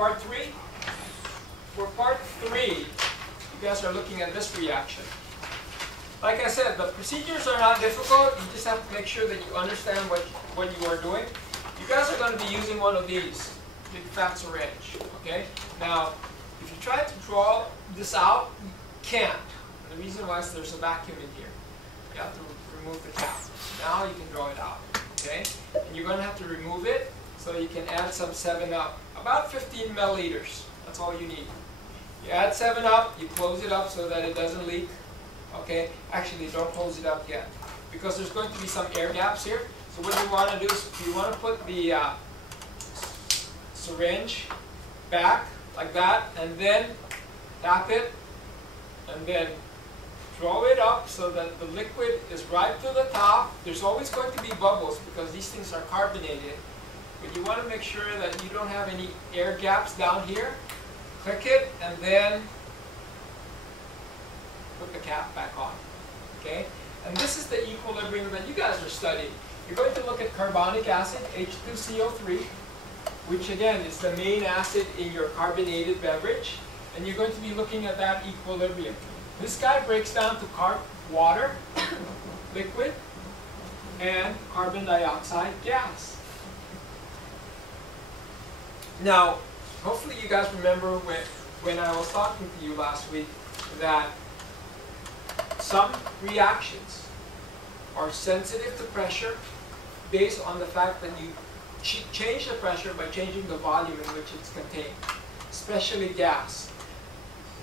part 3? For part 3, you guys are looking at this reaction. Like I said, the procedures are not difficult. You just have to make sure that you understand what you are doing. You guys are going to be using one of these, big fat syringe. Okay? Now, if you try to draw this out, you can't. And the reason why is there's a vacuum in here. You have to remove the cap. Now you can draw it out. Okay? And you're going to have to remove it so you can add some 7-Up. About 15 milliliters. That's all you need. You add 7-Up, you close it up so that it doesn't leak. Okay? Actually, don't close it up yet, because there's going to be some air gaps here. So what you want to do is you want to put the syringe back like that, and then tap it, and then draw it up so that the liquid is right to the top. There's always going to be bubbles because these things are carbonated, but you want to make sure that you don't have any air gaps down here. Click it, and then put the cap back on. Okay? And this is the equilibrium that you guys are studying. You're going to look at carbonic acid, H2O CO2, which again is the main acid in your carbonated beverage. And you're going to be looking at that equilibrium. This guy breaks down to water, liquid, and carbon dioxide gas. Now, hopefully you guys remember when I was talking to you last week that some reactions are sensitive to pressure based on the fact that you change the pressure by changing the volume in which it's contained, especially gas.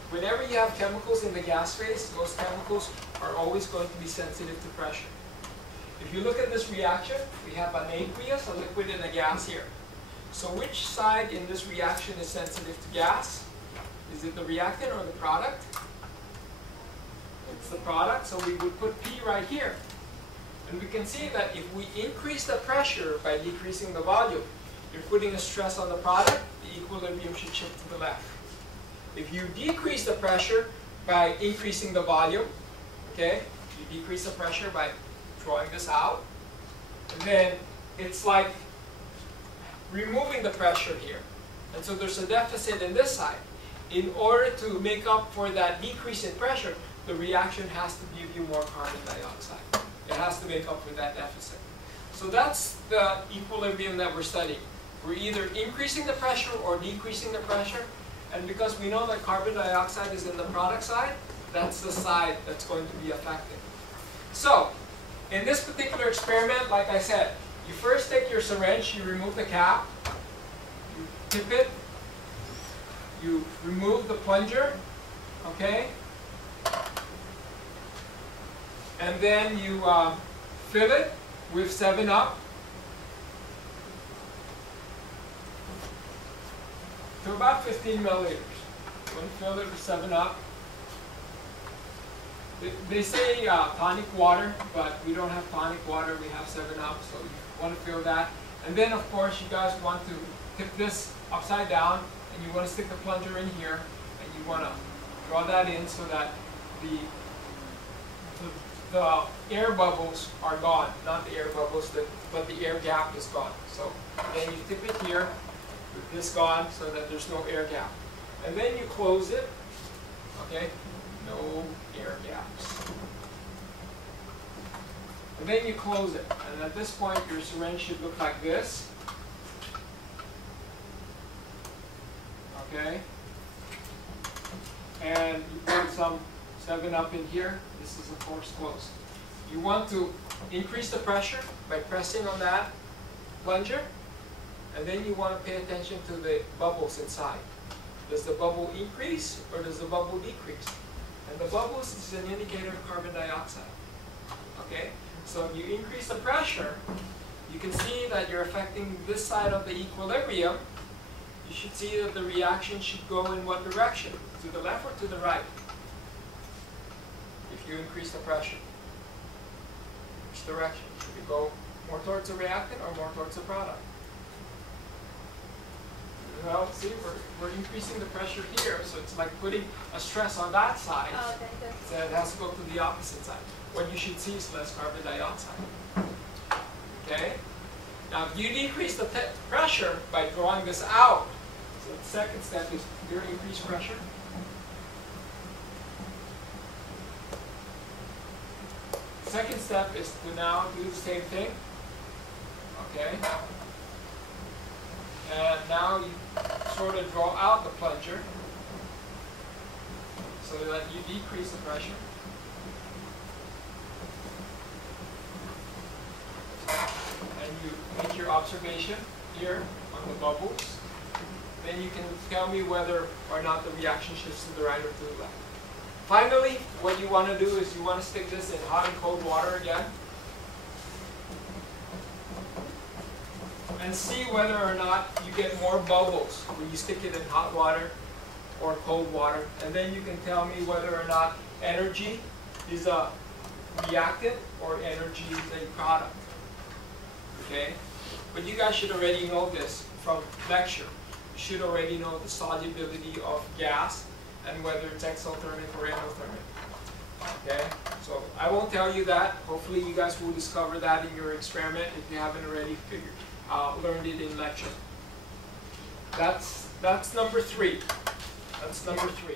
Whenever you have chemicals in the gas phase, those chemicals are always going to be sensitive to pressure. If you look at this reaction, we have an aqueous, a liquid, and a gas here. So which side in this reaction is sensitive to gas? Is it the reactant or the product? It's the product, so we would put P right here. And we can see that if we increase the pressure by decreasing the volume, you're putting a stress on the product, the equilibrium should shift to the left. If you decrease the pressure by increasing the volume, okay, you decrease the pressure by drawing this out, and then it's like removing the pressure here. And so there's a deficit in this side. In order to make up for that decrease in pressure, the reaction has to give you more carbon dioxide. It has to make up for that deficit. So that's the equilibrium that we're studying. We're either increasing the pressure or decreasing the pressure. And because we know that carbon dioxide is in the product side, that's the side that's going to be affected. So, in this particular experiment, like I said, you first take your syringe, you remove the cap, you tip it, you remove the plunger, okay? And then you fill it with 7-Up to about 15 milliliters. You want to fill it with 7-Up. They say tonic water, but we don't have tonic water, we have 7-Up, so you want to fill that. And then of course you guys want to tip this upside down, and you want to stick the plunger in here, and you want to draw that in so that the air bubbles are gone. Not the air bubbles, but the air gap is gone. So then you tip it here, with this gone, so that there's no air gap. And then you close it, okay? No air gaps. And then you close it. And at this point, your syringe should look like this. Okay? And you put some 7-Up in here. This is of course closed. You want to increase the pressure by pressing on that plunger. And then you want to pay attention to the bubbles inside. Does the bubble increase or does the bubble decrease? And the bubbles is an indicator of carbon dioxide. Okay? So if you increase the pressure, you can see that you're affecting this side of the equilibrium. You should see that the reaction should go in what direction? To the left or to the right? If you increase the pressure. Which direction? Should it go more towards the reactant or more towards the product? Well, see, we're increasing the pressure here, so it's like putting a stress on that side. Oh, okay. So it has to go to the opposite side. What you should see is less carbon dioxide. Okay? Now, if you decrease the pressure by drawing this out, So the second step is your increased pressure. Second step is to now do the same thing. Okay. And now you sort of draw out the plunger so that you decrease the pressure. And you make your observation here on the bubbles. Then you can tell me whether or not the reaction shifts to the right or to the left. Finally, what you want to do is you want to stick this in hot and cold water again. And see whether or not you get more bubbles when you stick it in hot water or cold water. And then you can tell me whether or not energy is a reactant or energy is a product. Okay? But you guys should already know this from lecture. You should already know the solubility of gas and whether it's exothermic or endothermic. Okay? So I won't tell you that. Hopefully you guys will discover that in your experiment if you haven't already learned it in lecture. That's number 3. That's number 3.